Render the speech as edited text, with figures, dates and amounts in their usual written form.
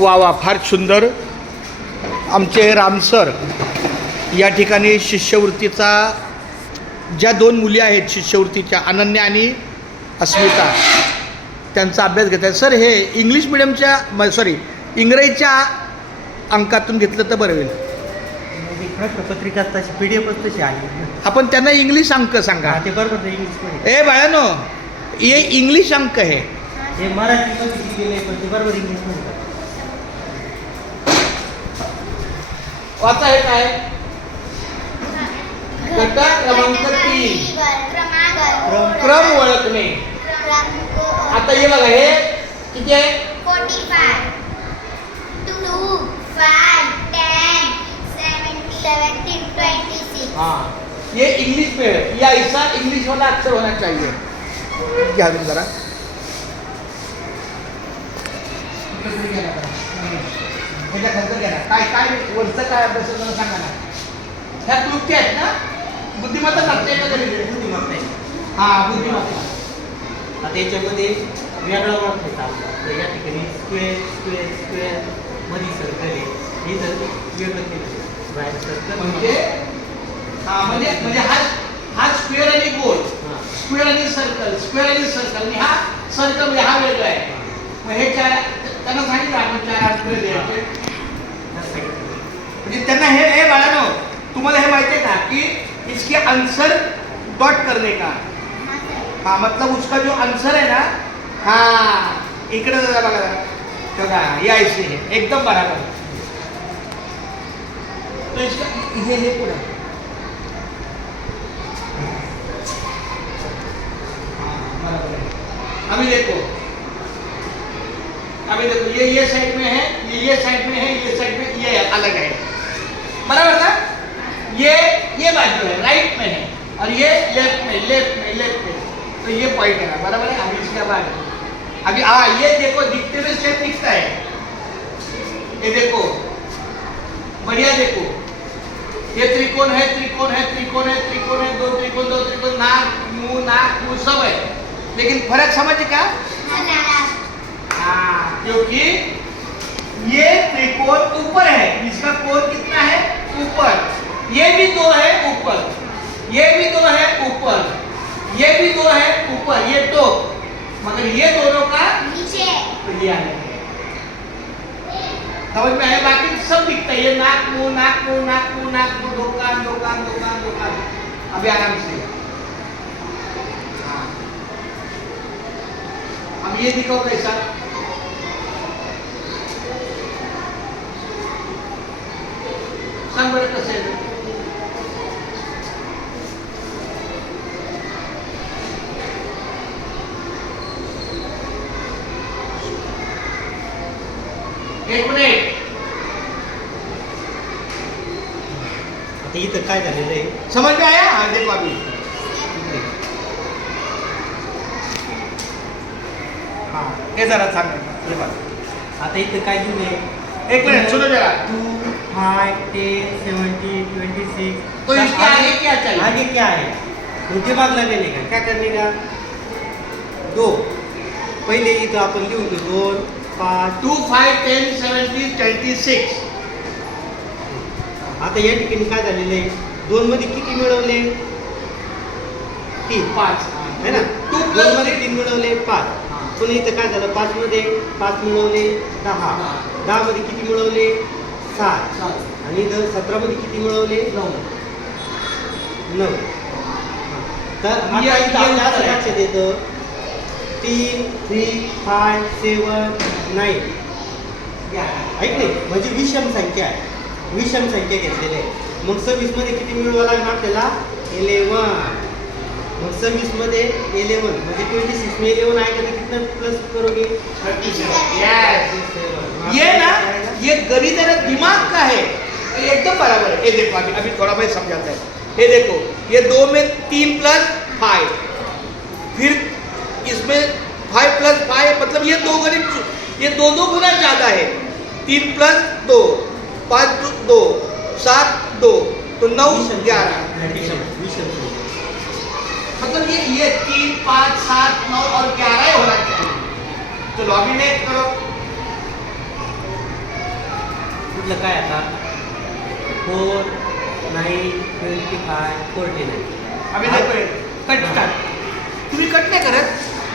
वा वा, फार सुंदर. आमचे रामसर या ठिकाणी शिष्यवृत्तीचा ज्या 2 मुली आहेत शिष्यवृत्तीच्या, अनन्या आणि अस्मिता, त्यांचा अभ्यास घेत आहे. सर हे इंग्लिश मिडियमच्या इंग्रजीच्या अंकातून घेतलं तर बरं होईल. प्रश्नपत्रिका तशी PDF तशी आली. आपण त्यांना इंग्लिश अंक सांगा. ते बरोबर इंग्लिश. ए बाळानो, ये इंग्लिश अंक है. हे मराठीमध्ये दिलेले पण ते बरोबर इंग्लिशमध्ये. वाचा हे काय? घटक क्रमांक 3 क्रम ओळखणे. आता हे बघा, हे किती आहे? 45 2 5 10 17 26. हाँ, ये इंग्लिश में है. या ऐसा इंग्लिश वाला अक्षर होना चाहिए. घ्या तुम्ही जरा. ह्याच्या खर्च घ्या ना. काय काय वरचं काय अभ्यास मला सांगा ना. ह्या कृत्य आहेत ना, बुद्धिमत्ता लागते का तरी? बुद्धिमत्ता आहे. हां, बुद्धिमत्ता. आता याच्यामध्ये वेगळा वाटतं आपलं. या ठिकाणी स्क्वेअर मध्ये सर्कल आहे. हे जर वेगळं केलं बाहेर सर्कल म्हणजे म्हणजे हा स्क्वेअर आणि गोल, स्क्वेअर आणि सर्कल आणि हा सर्कल म्हणजे हा वेगळा आहे. मग हे त्यांना सांगितलं आपण 4 आठवडे द्यायचे. म्हणजे त्यांना हे बाळानो, तुम्हाला हे माहिती है का कि इसके आंसर डॉट करने का. हाँ, मतलब उसका जो आंसर है ना, हाँ इकडे बघा बघा, ये ऐसे है एकदम बराबर. तो इसका हे पुढे अभी देखो ये साइड में है, ये साइड में है, ये साइड में ये अलग है. बराबर ना. ये बाजू है राइट में है और ये लेफ्ट में. तो ये पॉइंट है ना, बराबर है. अभी इसके बाद अभी ये देखो, दिखते हुए शेप दिखता है. ये देखो, बढ़िया देखो, ये त्रिकोण है, दो त्रिकोण, नाक मुंह सब है. लेकिन फर्क समझे क्या? हाँ, क्योंकि ये त्रिकोण ऊपर है, इसका कोण कितना है? ऊपर. ये भी 2 है ऊपर, ये भी 2 है ऊपर, ये भी 2 है ऊपर, ये 2, मगर ये दोनों का नीचे. तो ये आने समझ में आया. बाकी सब दिखता है. ये नाक मुंह, दो कान. अभी आराम से. हाँ, अब ये दिखाओ कैसा. सांग बरं कसं आहे. एक मिनिट. आता इथं काय झालेलं आहे. समझ में आया? हाँ देखो अभी. हाँ, हे जरा सांग. हे बघ, आता इथं काय दिले. एक मिनिट सुनो जरा. 2 5 10 17 26. तो इसके आगे क्या चाहिए? आगे क्या है? कोणते भाग लागलेले का? काय करणे का? 2 पहिले इथं आपण लिहून घेऊ. 2 5. 2 5 10 17 26. आता या ठिकाणी काय झालेलं आहे. 2 मध्ये किती मिळवले? 3 5 है ना. 2 2 मध्ये 3 मिळवले 5. पुन्हा इथं काय झालं. 5 मध्ये 5 मिळवले 10. 10 मध्ये किती मिळवले? 7. आणि इथं 17 मध्ये किती मिळवले? 9. तर आता इथं आपल्या असं लक्षात येतं 3 3 5 7 9. ऐक नाही, म्हणजे विषम संख्या आहे. विषम संख्या घेतलेली आहे. मग 26 मध्ये किती मिळवावं लागणार आपल्याला? 11. मग 26 मध्ये 11 म्हणजे 26 में 11 आएगा तो कितना प्लस करोगे? 37. यस, ये ना, ये गणित है ना, दिमाग का है. एकदम बराबर है. ये देखो अभी थोड़ा मैं समझाता है. ये देखो, ये 2 में 3 + 5, फिर इसमें 5 + 5, मतलब ये 2 गणित, ये 2 गुना ज्यादा है. 3 + 2 5 + 2 7 2 तो 9 11. मतलब ये 3 5 7 9 और 11 होना चाहिए. चलो अभी नेक्स्ट करो. इथलं काय आता 4 9 25 49. अभी देखो कट स्टार्ट तुम्ही कट नाही करत